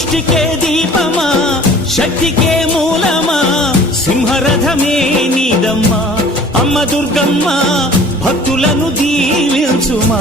సృష్టికే దీపమా శక్తికే మూలమా సింహరథమే నీదమ్మా అమ్మ దుర్గమ్మ భక్తులను దీవించుమా